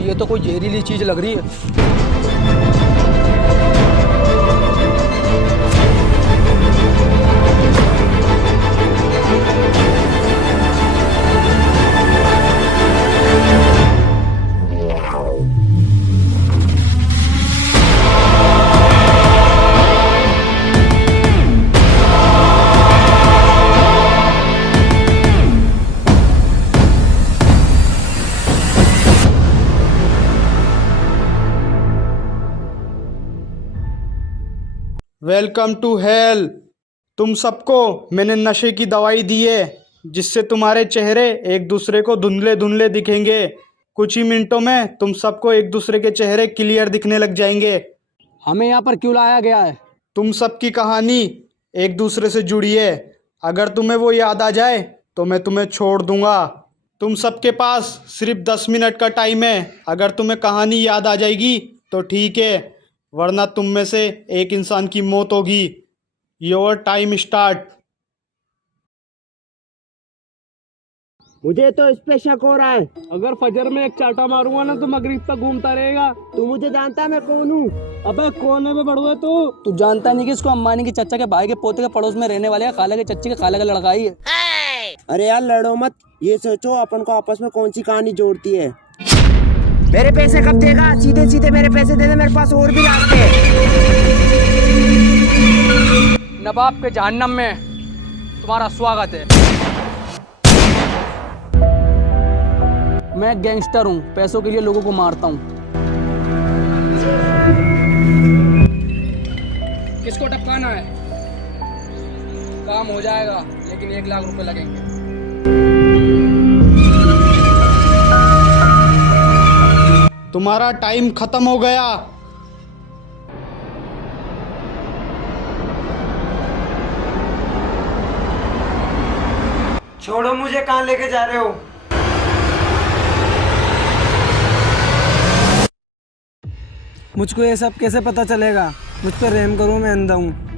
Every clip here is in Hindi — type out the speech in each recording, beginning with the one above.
ये तो कोई जहरीली चीज लग रही है। Welcome to hell. तुम सबको मैंने नशे की दवाई दी है जिससे तुम्हारे चेहरे एक दूसरे को धुंधले धुंधले दिखेंगे। कुछ ही मिनटों में तुम सबको एक दूसरे के चेहरे क्लियर दिखने लग जाएंगे। हमें यहाँ पर क्यों लाया गया है? तुम सबकी कहानी एक दूसरे से जुड़ी है। अगर तुम्हें वो याद आ जाए तो मैं तुम्हें छोड़ दूंगा। तुम सबके पास सिर्फ 10 मिनट का टाइम है। अगर तुम्हें कहानी याद आ जाएगी तो ठीक है, वरना तुम में से एक इंसान की मौत होगी। Your time start. मुझे तो इस पे शक हो रहा है। अगर फजर में एक चाटा मारूंगा ना तो मगरिब तक घूमता रहेगा। तू मुझे जानता है मैं कौन हूँ? अबे कौन है बे बड़ुआ तू जानता नहीं कि इसको अंबानी के चचा के भाई के पोते के पड़ोस में रहने वाले खाला के चच्चे के खाला का लड़का ही है। अरे यार लड़ो मत, ये सोचो अपन को आपस में कौन सी कहानी जोड़ती है। मेरे पैसे कब देगा? सीधे सीधे मेरे पैसे दे दे, मेरे पास और भी रास्ते हैं। नवाब के जहन्नम में तुम्हारा स्वागत है। मैं गैंगस्टर हूँ, पैसों के लिए लोगों को मारता हूँ। किसको टपकाना है? काम हो जाएगा, लेकिन 1 लाख रुपए लगेंगे। तुम्हारा टाइम खत्म हो गया। छोड़ो मुझे, कहाँ लेके जा रहे हो? मुझको ये सब कैसे पता चलेगा? मुझ पर रहम करो, मैं अंधा हूँ।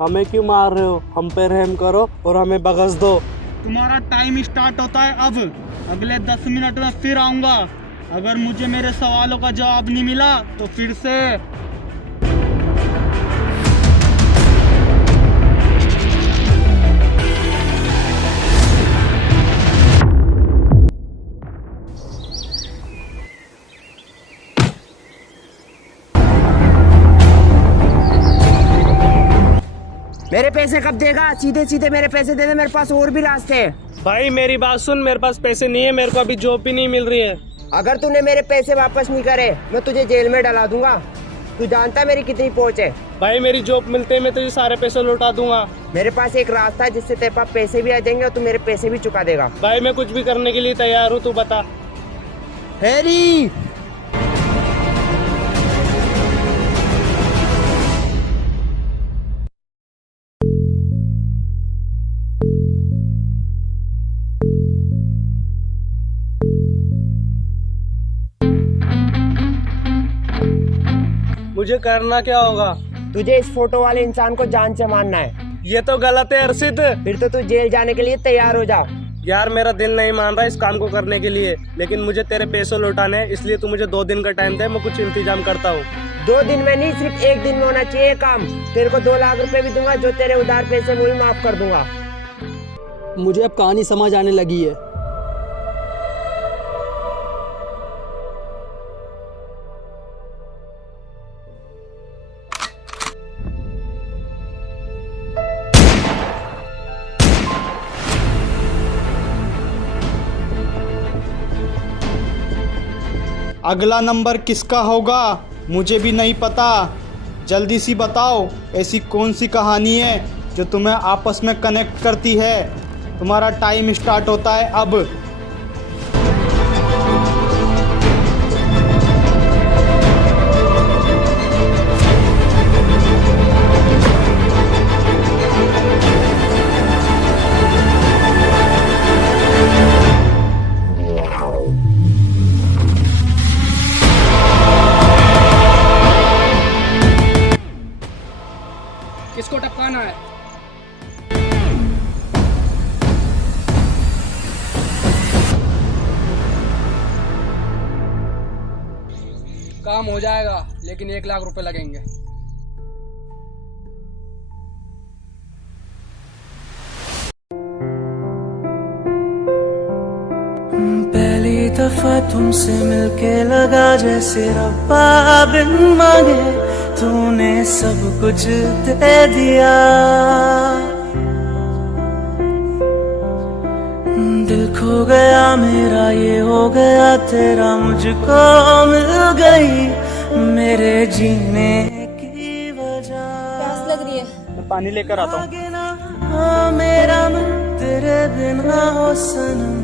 हमें क्यों मार रहे हो? हम पे रहम करो और हमें बख्श दो। तुम्हारा टाइम स्टार्ट होता है अब। अगले 10 मिनट में फिर आऊंगा। अगर मुझे मेरे सवालों का जवाब नहीं मिला तो फिर से। मेरे पैसे कब देगा? सीधे सीधे मेरे पैसे दे दे, मेरे पास और भी रास्ते हैं। भाई मेरी बात सुन, मेरे पास पैसे नहीं है, मेरे को अभी जॉब भी नहीं मिल रही है। अगर तूने मेरे पैसे वापस नहीं करे मैं तुझे जेल में डला दूंगा। तू जानता है मेरी कितनी पहुंच है। भाई मेरी जॉब मिलते मैं तुझे सारे पैसे लौटा दूंगा। मेरे पास एक रास्ता है जिससे तेरे पास पैसे भी आ जाएंगे और तू मेरे पैसे भी चुका देगा। भाई मैं कुछ भी करने के लिए तैयार हूँ, तू बता। हैरी, मुझे करना क्या होगा? तुझे इस फोटो वाले इंसान को जान से मारना है। ये तो गलत है अर्शिद। फिर तो तू जेल जाने के लिए तैयार हो जा। यार मेरा दिल नहीं मान रहा इस काम को करने के लिए, लेकिन मुझे तेरे पैसे लौटाने हैं, इसलिए तू मुझे 2 दिन का टाइम दे, मैं कुछ इंतजाम करता हूँ। 2 दिन में नहीं, सिर्फ 1 दिन में होना चाहिए काम। तेरे को 2 लाख रुपए भी दूंगा, जो तेरे उधार पैसे वो भी माफ कर दूंगा। मुझे अब कहानी समझ आने लगी है। अगला नंबर किसका होगा मुझे भी नहीं पता। जल्दी सी बताओ, ऐसी कौन सी कहानी है जो तुम्हें आपस में कनेक्ट करती है। तुम्हारा टाइम स्टार्ट होता है अब। किसको टपकाना है? काम हो जाएगा, लेकिन 1 लाख रुपए लगेंगे। पहली दफा तुमसे मिलके लगा जैसे रब्बा बिन मांगे तूने सब कुछ दे दिया। दिल खो गया मेरा, ये हो गया तेरा, मुझको मिल गई मेरे जीने की वजह। प्यास लग रही है। मैं पानी लेकर आता हूँ। हाँ मेरा मन तेरे बिना हो सनम।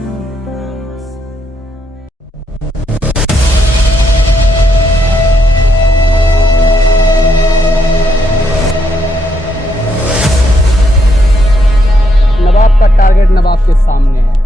नवाब का टारगेट नवाब के सामने है।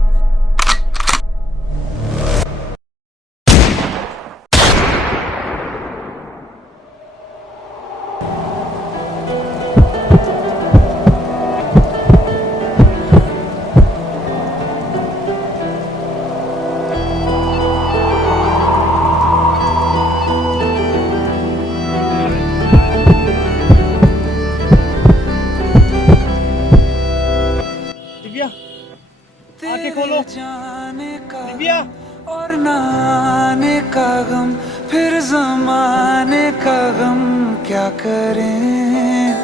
दिव्या, आंखें खोलो। जाने का दिव्या, और न आने का गम, फिर जमाने का गम क्या करें।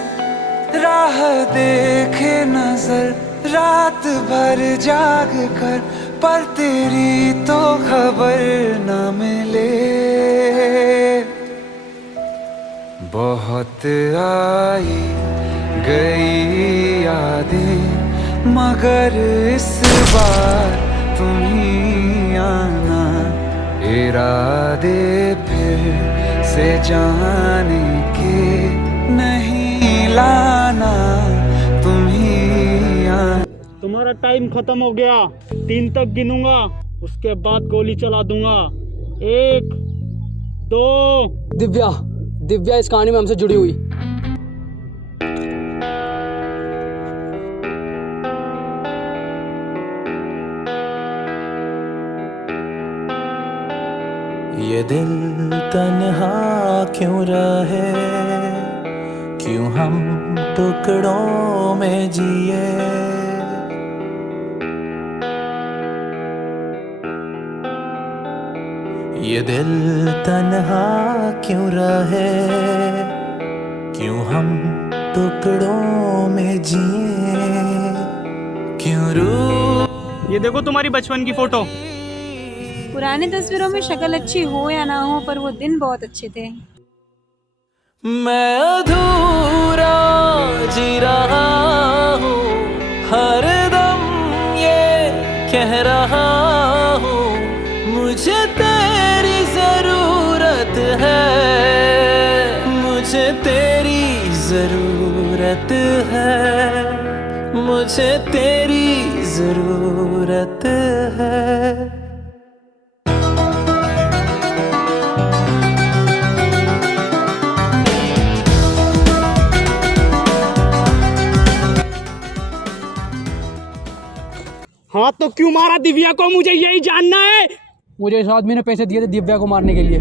राह देखे नजर रात भर जाग कर, पर तेरी तो खबर न मिले। बहुत आई गई यादें, मगर इस बार तुम ही आना। इरादे फिर से जाने के नहीं लाना, तुम ही आना। तुम्हारा टाइम खत्म हो गया। 3 तक गिनूंगा, उसके बाद गोली चला दूंगा। 1, 2। दिव्या, दिव्या इस कहानी में हमसे जुड़ी हुई। ये दिल तन्हा क्यों रहे, क्यों हम टुकड़ों में जिए। ये दिल तन्हा क्यों रहे, क्यों हम टुकड़ों में जिए। क्यों ये देखो तुम्हारी बचपन की फोटो। पुरानी तस्वीरों में शक्ल अच्छी हो या ना हो, पर वो दिन बहुत अच्छे थे। मैं अधूरा जी रहा हूँ, हर दम ये कह रहा हूँ, मुझे तेरी जरूरत है, मुझे तेरी जरूरत है, मुझे तेरी जरूरत है। हाँ तो क्यों मारा दिव्या को, मुझे यही जानना है। मुझे इस आदमी ने पैसे दिए थे दिव्या को मारने के लिए।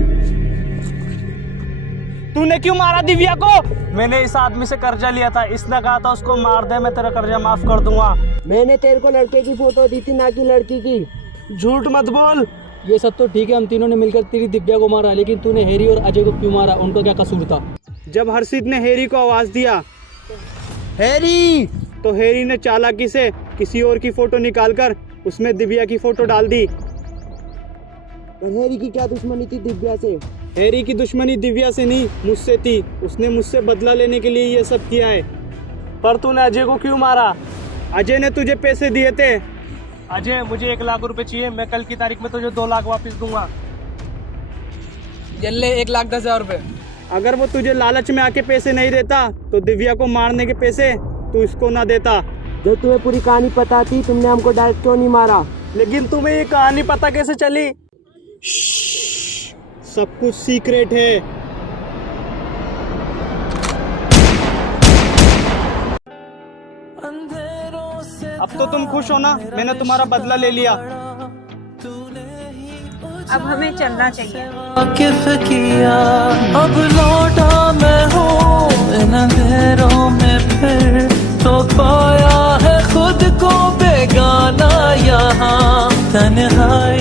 तूने क्यों मारा दिव्या को? मैंने इस आदमी से कर्जा लिया था, इसने कहा था उसको मार दे, मैं तेरा कर्जा माफ कर दूंगा। मैंने तेरे को लड़के की फोटो दी थी, ना कि लड़की की। झूठ मत बोल। ये सब तो ठीक है, हम तीनों ने मिलकर तेरी दिव्या को मारा, लेकिन तूने हैरी और अजय को क्यों मारा? उनका क्या कसूर था? जब हर्षित ने हैरी को आवाज दिया, हैरी, तो हैरी ने चालाकी से किसी और की फोटो निकालकर उसमें दिव्या की फोटो डाल दी। पर हैरी की क्या दुश्मनी थी दिव्या से? हैरी की दुश्मनी दिव्या से नहीं, मुझसे थी। उसने मुझसे बदला लेने के लिए ये सब किया है। पर तूने अजय को क्यों मारा? अजय ने तुझे पैसे दिए थे। अजय, मुझे 1 लाख रुपए चाहिए, मैं कल की तारीख में तुझे 2 लाख वापस दूंगा। जल्ले 1,10,000 रुपए। अगर वो तुझे लालच में आके पैसे नहीं देता तो दिव्या को मारने के पैसे तू इसको ना देता। जब तुम्हें पूरी कहानी पता थी, तुमने हमको डायरेक्ट क्यों नहीं मारा? लेकिन तुम्हें ये कहानी पता कैसे चली? सब कुछ सीक्रेट है। अब तो तुम खुश हो ना? मैंने तुम्हारा बदला ले लिया। अब हमें चलना चाहिए। किस किया अब लौटा मैं हूँ इन अंधेरों में फिर तो पाया है खुद को बेगाना यहाँ तन्हाई